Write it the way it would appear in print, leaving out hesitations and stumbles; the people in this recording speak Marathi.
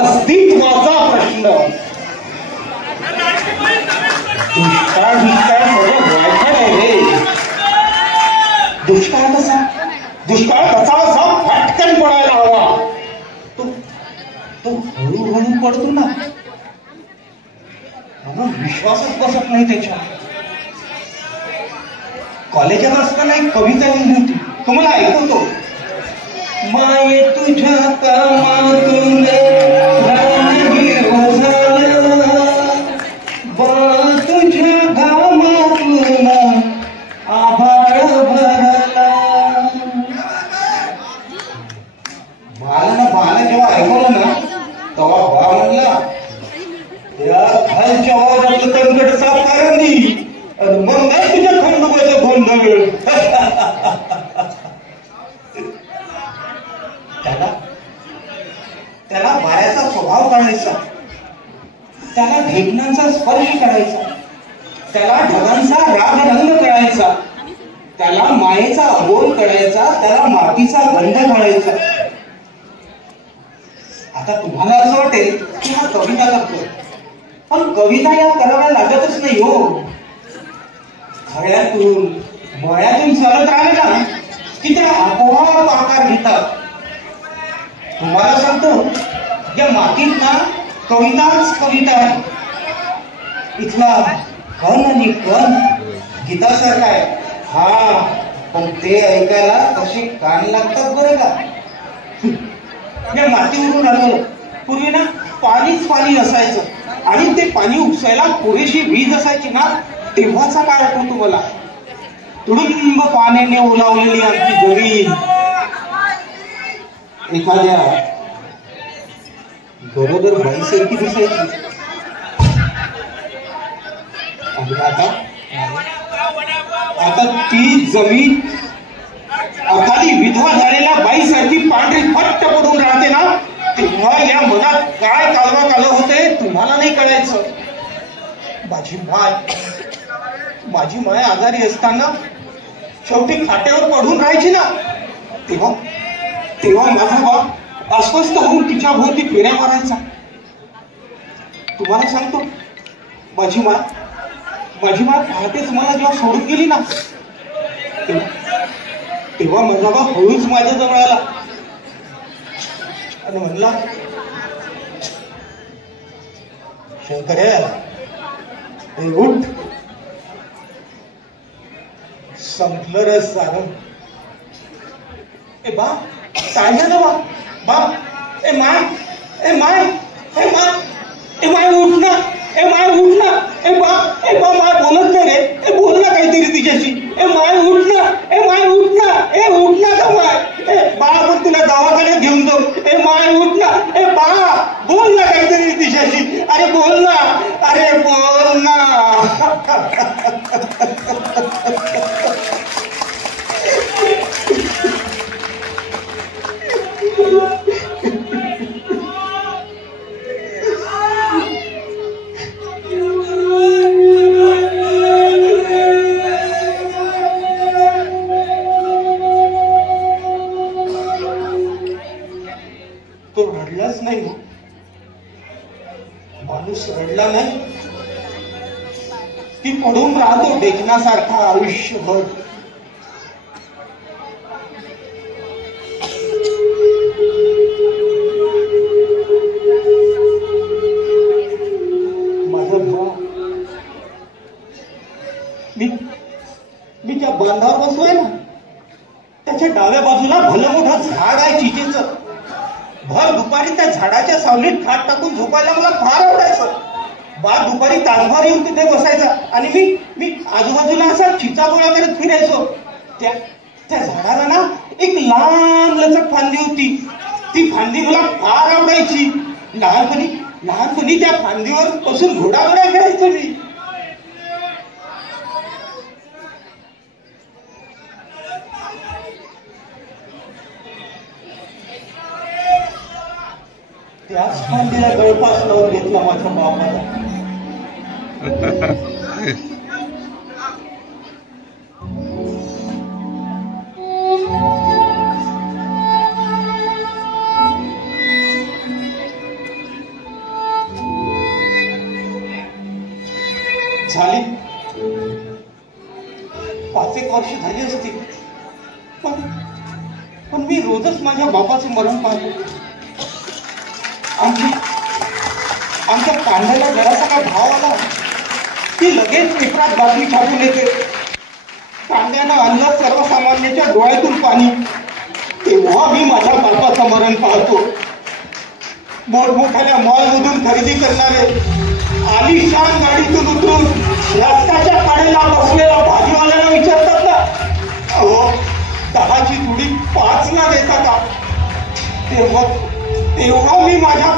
अस्तित्वाचा प्रश्न. दुष्काळ सगळं वाईट आहे रे. दुष्काळ कसा फटकन पडायला हवा. तो हळूहळू पडतो ना, मला विश्वासच बसत नाही त्याच्या. कॉलेजात असताना एक कविता लिहिली होती, तुम्हाला ऐकवतो. माये तुझ्या कामातून तुझ्या घामातून आभाळ भरला. बाला जेव्हा ऐकवलं ना तेव्हा बा म्हणला, त्या खालच्या आवाजातलं तणकट साफ कारंदी आणि मग नाही तुझ्या खंडोबाचा गोंधळ. त्याला वाऱ्याचा स्वभाव कळायचा, त्याला ढेकणांचा स्पर्श करायचा, त्याला ढगांचा रागरंग कळायचा, त्याला मायेचा बोल कळायचा, त्याला मातीचा गंध कळायचा. आता तुम्हाला असं वाटेल की हा कविता करतो, पण कविता या कराव्या लागतच नाही हो. खळ्यातून मळ्यातून चालत राहिले ना की त्या आपोआप आकार घेतात. तुम्हाला सांगतो, या मातीत ना कविताच कविता आहे. इथला कण आणि कण गीतासारखा आहे. हा, पण ते ऐकायला कसे कान लागतात बरं का. या मातीवरून आलं पूर्वी ना पाणीच पाणी असायचं आणि ते पाणी उपसायला पुरेशी वीज असायची ना, तेव्हाचा काळ आठवतो मला. तुडुंब पाण्याने ओलावलेली आमची जमीन एखाद्या गरोदर बाईसारखी दिसायची. आणि आता ती जमीन एखादी विधवा झालेल्या बाईसारखी पांढरी फट्ट पडून राहते ना, तेव्हा या मनात काय कालवा काल होते तुम्हाला नाही कळायचं. माझी माय आजारी असताना शेवटी खाट्यावर पडून राहायची ना, तेव्हा माझा बाप अस्वस्थ होऊन तिच्या भोवती फेऱ्या मारायचा. तुम्हाला सांगतो, माझी माय पहाटेच मला जेव्हा सोडून गेली ना, तेव्हा माझा बाप हळूच माझ्या जवळ आला आणि म्हणला, शंकर्या उठ, संपलं रे सारं. ए बा, काय झालं बा? बा, ए माय उठ ना, ए माय माय बोलत नाही रे. ए बोल ना काहीतरी तिच्याशी. ए माय उठ ना, ए उठ ना का माय. ए बा, आपण तुला दवाखान्यात घेऊन जाऊ. ए माय उठ ना, ए बा बोल ना काहीतरी तिच्याशी. अरे बोल ना. तो रडलाच नाही. माणूस रडला नाही की पडून राहतो ढेकणासारखा आयुष्यभर. मी ज्या बांधावर बसलोय ना, त्याच्या डाव्या बाजूला भलं मोठं झाड आहे चिचेचं. भर दुपारी त्या झाडाच्या सावलीत खाट टाकून झोपायला मला फार आवडायचं. बा दुपारी तासभर येऊन तिथे बसायचा आणि मी आजूबाजूला असा चिचा गोळा करत फिरायचो. त्या झाडाला ना एक लांब लचक फांदी होती. ती फांदी मला फार आवडायची. लहानपणी त्या फांदीवर बसून घोडाघोड्या खेळायचो मी. त्याच फांदीला गळफास लावून घेतला माझ्या बापाला. झाली 5-1 वर्ष झाली असतील, पण मी रोजच माझ्या बापाचं मरण पाहतो. आमच्या कांद्याला जरासा काय भाव आला की लगेच पेपरात बातमी छापून येते. कांद्यानं आणलं सर्वसामान्याच्या डोळ्यातून पाणी. तेव्हा मी माझ्या बापाचं मरण पाहतो. मोठमोठ्याल्या मॉलमधून खरेदी करणारे आलिशान गाडीतून उतरून रस्त्याच्या कडेला बसलेला भाजीवाल्याला विचारतात ना, अहो 10ची जुडी 5 ना देता का? तेव्हा मी माझ्या